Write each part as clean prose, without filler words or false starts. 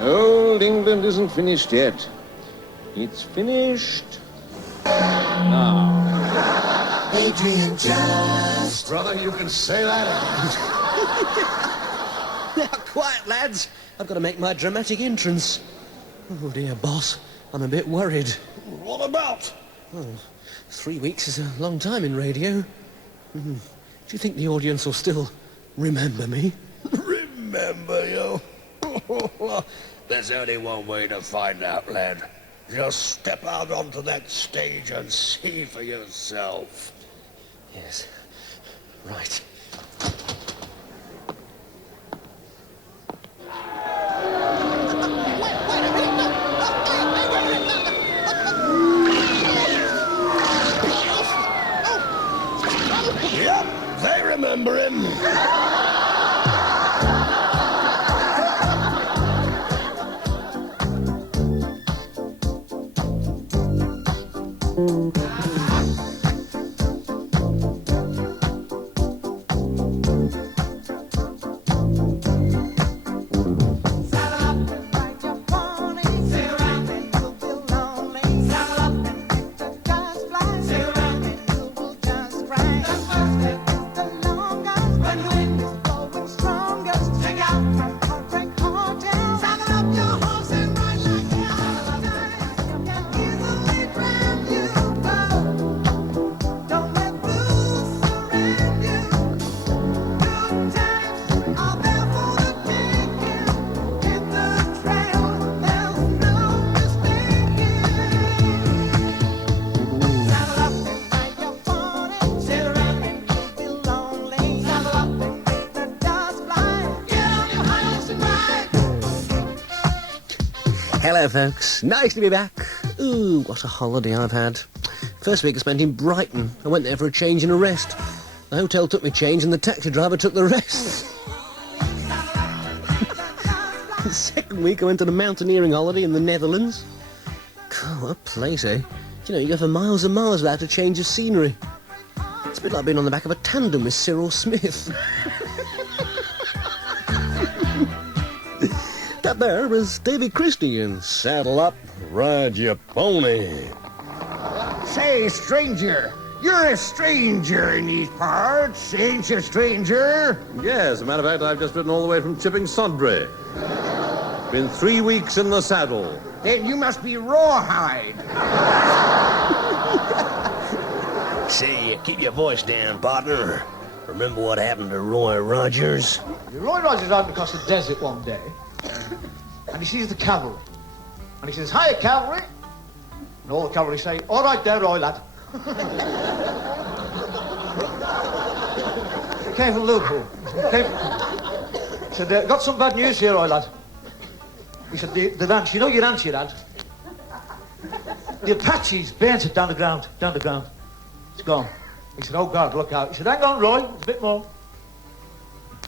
Old England isn't finished yet. It's finished now. Adrian Just. Brother, you can say that. Now, quiet, lads. I've got to make my dramatic entrance. Oh, dear, boss. I'm a bit worried. What about? Oh, 3 weeks is a long time in radio. Do you think the audience will still remember me? Remember you? There's only one way to find out, lad. Just step out onto that stage and see for yourself. Yes. Right. Yep, they remember him. Hello, folks. Nice to be back. Ooh, what a holiday I've had. First week I spent in Brighton. I went there for a change and a rest. The hotel took me change and the taxi driver took the rest. The second week I went on a mountaineering holiday in the Netherlands. God, what a place, eh? You know, you go for miles and miles without a change of scenery. It's a bit like being on the back of a tandem with Cyril Smith. That there was David Christie and Saddle Up, Ride Your Pony. Say, stranger, you're a stranger in these parts, ain't you, stranger? Yes, as a matter of fact, I've just ridden all the way from Chipping Sodbury. Been 3 weeks in the saddle. Then you must be rawhide. Say, keep your voice down, partner. Remember what happened to Roy Rogers? Roy Rogers out across the desert one day, and he sees the cavalry. And he says, "Hiya, cavalry." And all the cavalry say, "All right there, Roy, lad." He came from Liverpool. He said, "Got some bad news here, Roy, lad." He said, the ranch, you know your ranch, you lad? The Apaches burnt it down the ground. It's gone. He said, "Oh, God, look out." He said, "Hang on, Roy, there's a bit more.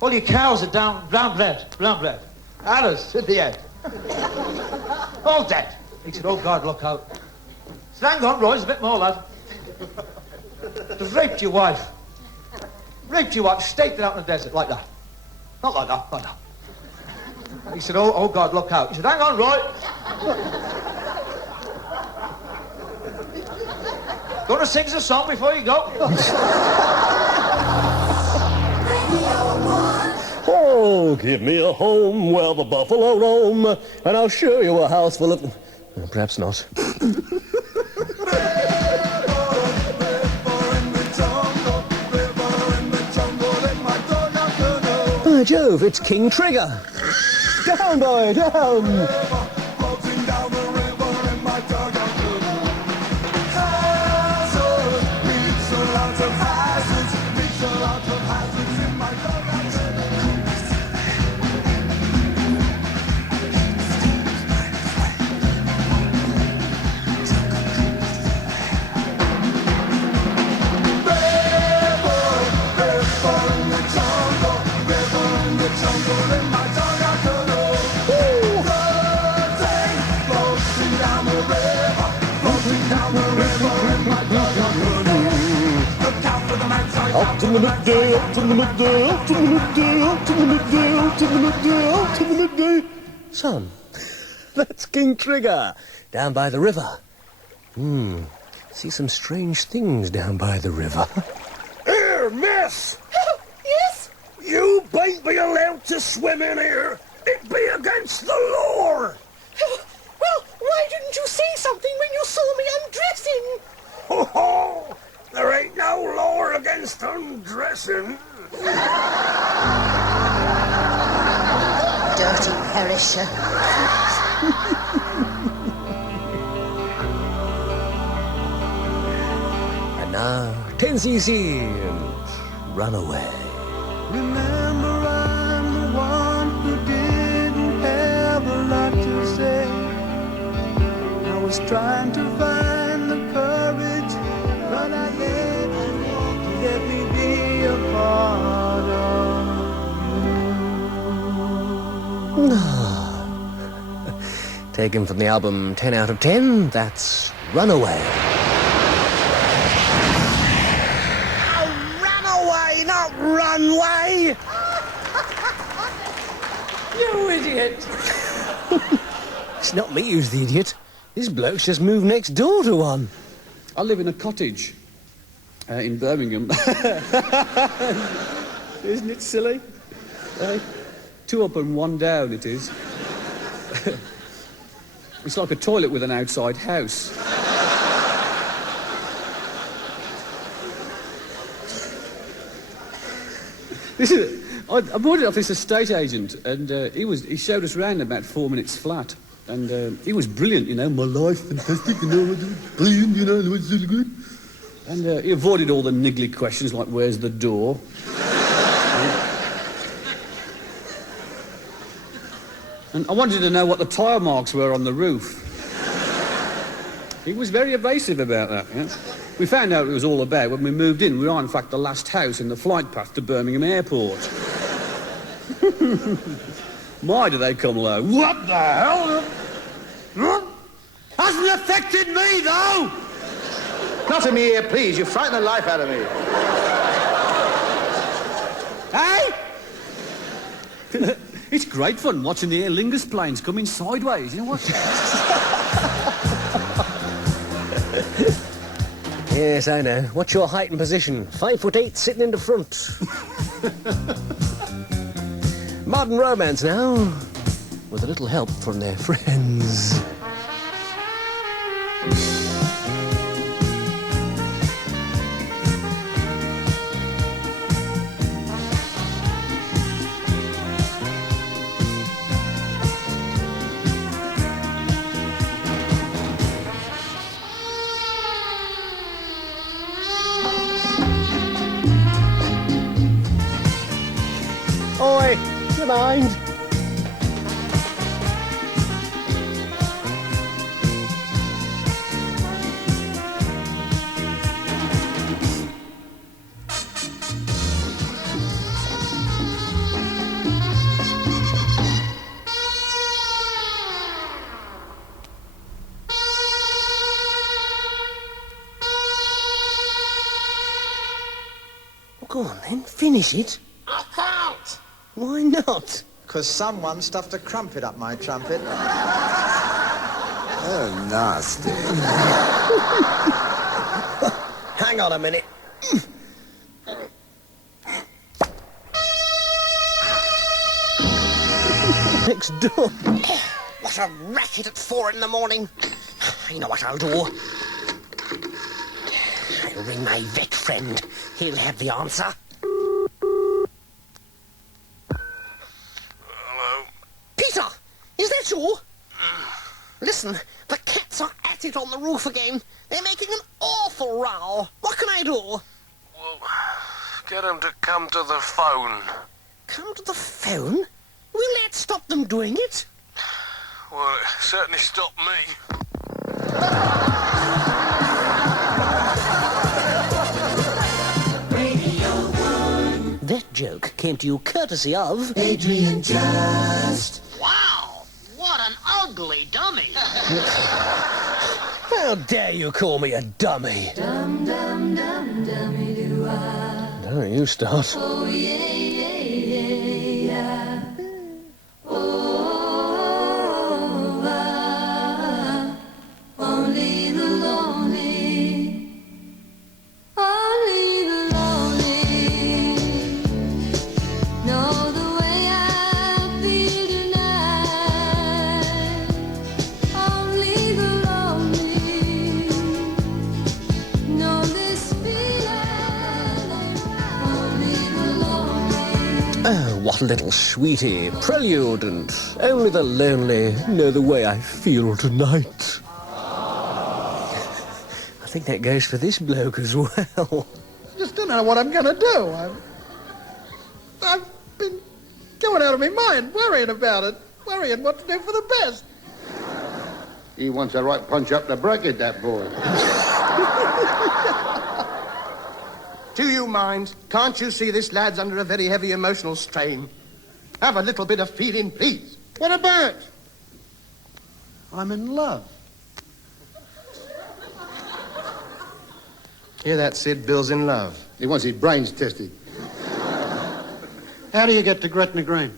All your cows are down, brown bread. Arrows in the head. All dead." He said, "Oh, God, look out." He said, "Hang on, Roy, there's a bit more, lad. They've raped your wife. Staked her out in the desert, like that. Not like that, like that." He said, oh, God, look out." He said, "Hang on, Roy. Going to sing us a song before you go?" Oh, give me a home where the buffalo roam, and I'll show you a house full of... Perhaps not. By Jove, it's King Trigger. Down, boy, down. to the midday, up to the midday, up to the midday, up to the midday, up to the midday, up to the midday. Son, that's King Trigger, down by the river. See some strange things down by the river. Here, miss! Yes? You ain't be allowed to swim in here. It be against the law. Well, why didn't you say something when you saw me undressing? Ho ho! There ain't no law against undressing. Dirty perisher. And now, 10cc and Run Away. Remember, I'm the one who didn't have a lot to say. I was trying to find the courage, but I let me be a part of you. Taken from the album 10 out of 10, that's Run Away. Runaway, not runway. You idiot. It's not me who's the idiot. This bloke's just moved next door to one. I live in a cottage in Birmingham. Isn't it silly? 2 up and 1 down it is. It's like a toilet with an outside house. I bought it off this estate agent, and he showed us round about 4 minutes flat. And he was brilliant, you know, my life fantastic, you know, brilliant, you know, it was really good. And he avoided all the niggly questions like, where's the door? And I wanted to know what the tyre marks were on the roof. He was very evasive about that, yeah? We found out what it was all about when we moved in. We are, in fact, the last house in the flight path to Birmingham Airport. My, do they come low. What the hell? Hasn't affected me, though. Not in me here, please. You frighten the life out of me. Hey? It's great fun watching the Aer Lingus planes coming sideways, you know what? Yes, I know. What's your height and position? 5'8", sitting in the front. Modern romance now, with a little help from their friends. Oi, you mind? Well, go on then, finish it. I can't. Why not? Because someone stuffed a crumpet up my trumpet. Oh, nasty. Hang on a minute. Next door. What a racket at 4 in the morning. You know what I'll do? I'll ring my vet friend. He'll have the answer. Peter, is that you? Listen, the cats are at it on the roof again. They're making an awful row. What can I do? Well, get them to come to the phone. Come to the phone? Will that stop them doing it? Well, it certainly stopped me. That joke came to you courtesy of Adrian Just. Wow, what an ugly dummy. How dare you call me a dummy? Dum dum dum dummy do I. Oh, you start. Oh, yeah, yeah, yeah, yeah. Oh, only the lonely, only the lonely know the way I feel tonight. Only the lonely know this feeling. Only the lonely. Oh, what a little sweetie prelude, and only the lonely know the way I feel tonight. I think that goes for this bloke as well. Just don't know what I'm going to do. I've been going out of my mind, worrying about it, worrying what to do for the best. He wants a right punch up the bracket, that boy. Do you mind? Can't you see this lad's under a very heavy emotional strain? Have a little bit of feeling, please. What about? I'm in love. Hear that, Sid? Bill's in love. He wants his brains tested. How do you get to Gretna Green?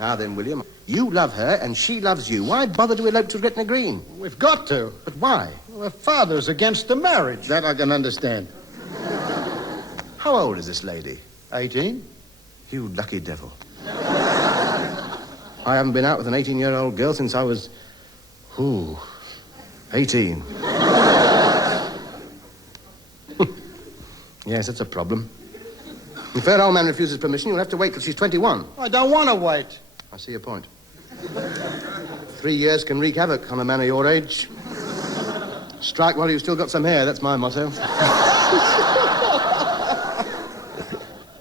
Now then, William, you love her and she loves you. Why bother to elope to Gretna Green? We've got to. But why? Well, her father's against the marriage. That I can understand. How old is this lady? 18. You lucky devil. I haven't been out with an 18-year-old girl since I was... 18. Yes, that's a problem. If her old man refuses permission, you'll have to wait till she's 21. I don't want to wait. I see your point. 3 years can wreak havoc on a man of your age. Strike while you've still got some hair, that's my motto.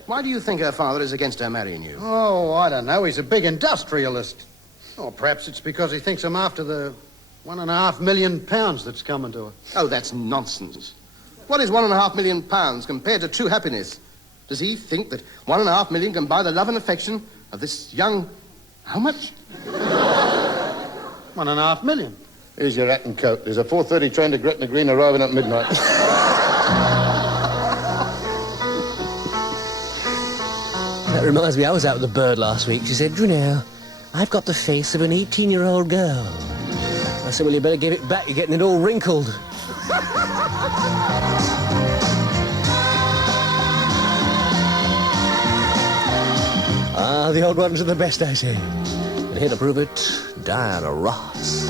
Why do you think her father is against her marrying you? Oh, I don't know. He's a big industrialist. Or perhaps it's because he thinks I'm after the £1.5 million that's coming to her. Oh, that's nonsense. What is £1.5 million compared to true happiness? Does he think that £1.5 million can buy the love and affection of this young... How much? £1.5 million. Here's your hat and coat. There's a 4:30 train to Gretna Green arriving at midnight. That reminds me, I was out with a bird last week. She said, you know, I've got the face of an 18-year-old girl. I said, well, you better give it back. You're getting it all wrinkled. Ah, the old ones are the best, I say. And here to prove it, Diana Ross.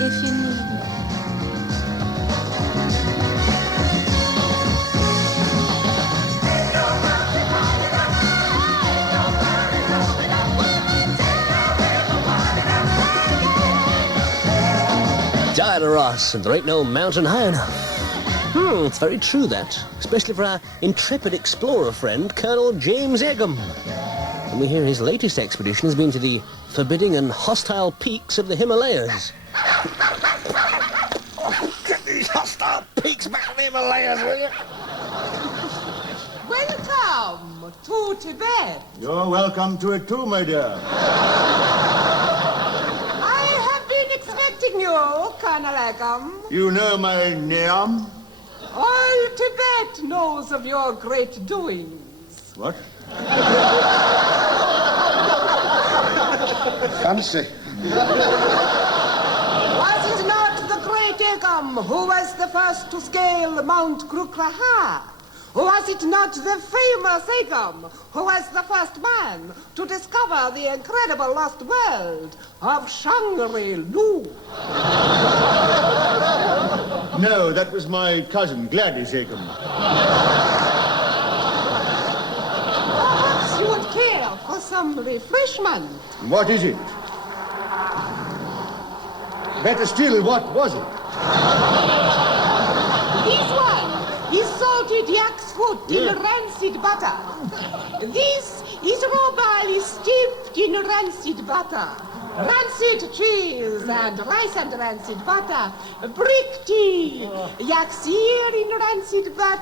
If you need me. Diana Ross, and there ain't no mountain high enough. It's very true, that. Especially for our intrepid explorer friend, Colonel James Egum. And we hear his latest expedition has been to the forbidding and hostile peaks of the Himalayas. Oh, get these hostile peaks back in the Himalayas, will you? Welcome to Tibet. You're welcome to it too, my dear. I have been expecting you, Colonel Egum. You know my name? All Tibet knows of your great doings. What? Fancy. Was it not the great Egum who was the first to scale Mount Krukraha? Was it not the famous Egum who was the first man to discover the incredible lost world of Shangri-La? No, that was my cousin, Gladys Egum. Perhaps you would care for some refreshment. What is it? Better still, what was it? This one is salted yak's foot in rancid butter. This is raw barley steeped in rancid butter. Rancid cheese and rice and rancid butter. Brick tea. Yak's ear in rancid butter.